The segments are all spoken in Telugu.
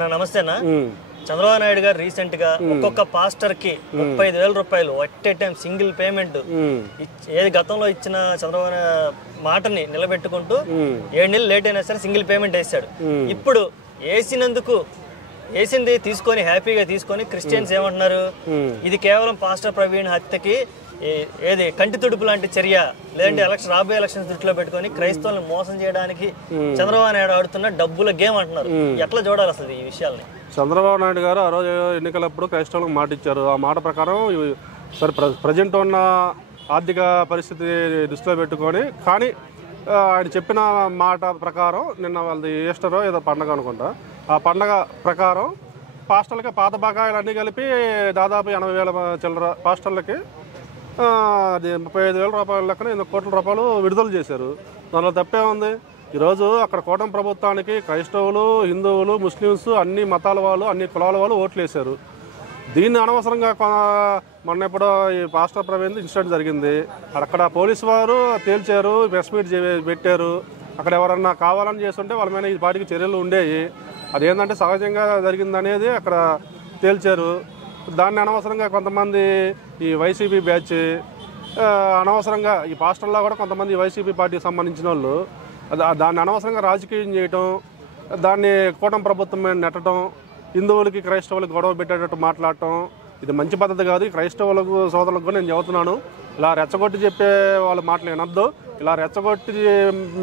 నమస్తే అన్న. చంద్రబాబు నాయుడు గారు రీసెంట్ గా ఒక్కొక్క పాస్టర్ కి 35,000 రూపాయలు at a time single payment ఏది గతంలో ఇచ్చిన చంద్రబాబు మాటని నిలబెట్టుకుంటూ 7 నెలలు లేట్ అయినా సరే సింగిల్ పేమెంట్ వేసాడు. ఇప్పుడు వేసింది తీసుకొని హ్యాపీగా తీసుకొని క్రిస్టియన్స్ ఏమంటున్నారు, ఇది కేవలం పాస్టర్ ప్రవీణ్ హత్యకి ఏది కంటి తుడుపు లాంటి చర్య, లేదంటే రాబోయే ఎలక్షన్స్ దృష్టిలో పెట్టుకొని క్రైస్తవులను మోసం చేయడానికి చంద్రబాబు నాయుడు ఆడుతున్న డబ్బుల గేమ్ అంటున్నారు. ఎట్లా చూడాలి అసలు ఈ విషయాల్ని? చంద్రబాబు నాయుడు గారు ఆ రోజు ఎన్నికలప్పుడు క్రైస్తవులకు మాట ఇచ్చారు. ఆ మాట ప్రకారం సరే ప్రజెంట్ ఉన్న ఆర్థిక పరిస్థితి దృష్టిలో పెట్టుకొని, కానీ ఆయన చెప్పిన మాట ప్రకారం నిన్న వాళ్ళది ఈస్టర్ ఏదో పండగ అనుకుంటా, ఆ పండగ ప్రకారం పాస్టర్లకి పాత బకాయిలు అన్నీ కలిపి దాదాపు 80,000 చిల్లర పాస్టర్లకి అది 35,000 రూపాయల లెక్కన 8 కోట్ల రూపాయలు విడుదల చేశారు. దానిలో తప్పే ఉంది? ఈరోజు అక్కడ కూటమి ప్రభుత్వానికి క్రైస్తవులు, హిందువులు, ముస్లిమ్స్, అన్ని మతాల వాళ్ళు, అన్ని కులాల వాళ్ళు ఓట్లు వేశారు. దీన్ని అనవసరంగా మొన్న ఎప్పుడో ఈ పాస్టర్ ప్రవీణ్ ఇన్సిడెంట్ జరిగింది. అక్కడ పోలీసు వారు తేల్చారు, ప్రెస్ మీట్ పెట్టారు. అక్కడ ఎవరన్నా కావాలని చేస్తుంటే వాళ్ళ మీద ఈ పాటికి చర్యలు ఉండేవి. అదేంటంటే సహజంగా జరిగిందనేది అక్కడ తేల్చారు. దాన్ని అనవసరంగా కొంతమంది ఈ వైసీపీ బ్యాచ్ అనవసరంగా ఈ పాస్టర్లో కూడా కొంతమంది వైసీపీ పార్టీకి సంబంధించిన వాళ్ళు దాన్ని అనవసరంగా రాజకీయం చేయటం, దాన్ని కూటమి ప్రభుత్వం మీద నెట్టడం, హిందువులకి క్రైస్తవులకు గొడవ పెట్టేటట్టు మాట్లాడటం, ఇది మంచి పద్ధతి కాదు. క్రైస్తవులకు సోదరులకు కూడా నేను చెబుతున్నాను, ఇలా రెచ్చగొట్టి చెప్పే వాళ్ళ మాటలు వినొద్దు. ఇలా రెచ్చగొట్టి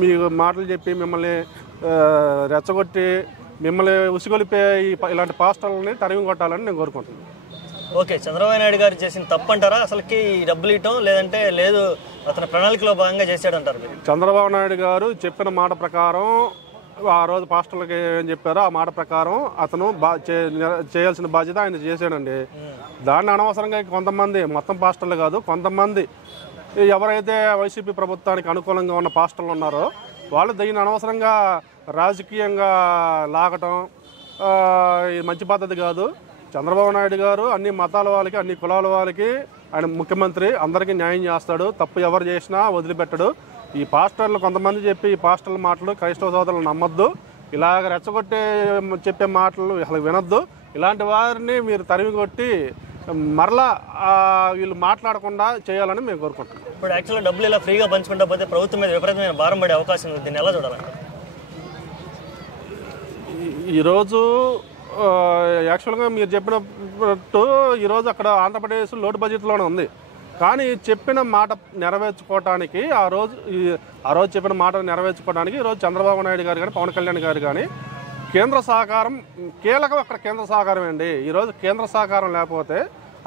మీ మాటలు చెప్పి మిమ్మల్ని రెచ్చగొట్టి మిమ్మల్ని ఉసిగొలిపే ఇలాంటి పాస్టర్లని తరిమి కొట్టాలని నేను కోరుకుంటున్నాను. ఓకే, చంద్రబాబు నాయుడు గారు చేసిన తప్పు అంటారా అసలుకి డబ్బులు ఇవ్వటం, లేదంటే లేదు అతని ప్రణాళికలో భాగంగా చేశాడంటారు? చంద్రబాబు నాయుడు గారు చెప్పిన మాట ప్రకారం ఆ రోజు పాస్టర్లకి ఏం చెప్పారో ఆ మాట ప్రకారం అతను చేయాల్సిన బాధ్యత ఆయన చేశాడండి. దాన్ని అనవసరంగా కొంతమంది, మొత్తం పాస్టర్లు కాదు, కొంతమంది ఎవరైతే వైసీపీ ప్రభుత్వానికి అనుకూలంగా ఉన్న పాస్టర్లు ఉన్నారో వాళ్ళు దీన్ని అనవసరంగా రాజకీయంగా లాగటం ఇది మంచి పద్ధతి కాదు. చంద్రబాబు నాయుడు గారు అన్ని మతాల వాళ్ళకి, అన్ని కులాల వాళ్ళకి ఆయన ముఖ్యమంత్రి, అందరికీ న్యాయం చేస్తాడు. తప్పు ఎవరు చేసినా వదిలిపెట్టడు. ఈ పాస్టర్లు కొంతమంది చెప్పి ఈ పాస్టర్ల మాటలు క్రైస్తవ సోదరులు నమ్మొద్దు. ఇలాగ రెచ్చగొట్టే చెప్పే మాటలు అసలు వినొద్దు. ఇలాంటి వారిని మీరు తరిమి కొట్టి మరలా వీళ్ళు మాట్లాడకుండా చేయాలని మేము కోరుకుంటున్నాం. ఇప్పుడు యాక్చువల్గా డబ్బులు ఇలా ఫ్రీగా పంచుకుంటా పోతే ప్రభుత్వం మీద విపరీతమైన భారం పడే అవకాశం ఉంది. దీన్ని ఎలా చూడాలంటే ఈరోజు యాక్చువల్గా మీరు చెప్పినట్టు ఈరోజు అక్కడ ఆంధ్రప్రదేశ్ లోటు బడ్జెట్లోనే ఉంది. కానీ చెప్పిన మాట నెరవేర్చుకోవటానికి ఆ రోజు చెప్పిన మాట నెరవేర్చుకోవడానికి ఈరోజు చంద్రబాబు నాయుడు గారు కానీ పవన్ కళ్యాణ్ గారు కానీ కేంద్ర సహకారం కీలకం. అక్కడ కేంద్ర సహకారం అండి. ఈరోజు కేంద్ర సహకారం లేకపోతే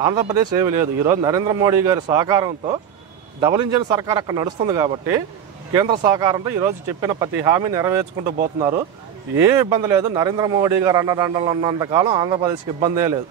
ఆంధ్రప్రదేశ్ ఏమీ లేదు. ఈరోజు నరేంద్ర మోడీ గారి సహకారంతో డబుల్ ఇంజిన్ సర్కార్ అక్కడ నడుస్తుంది కాబట్టి కేంద్ర సహకారంతో ఈరోజు చెప్పిన ప్రతి హామీ నెరవేర్చుకుంటూ పోతున్నారు. ఏ ఇబ్బంది లేదు. నరేంద్ర మోడీ గారు అండదండలు ఉన్నంతకాలం ఆంధ్రప్రదేశ్కి ఇబ్బందే లేదు.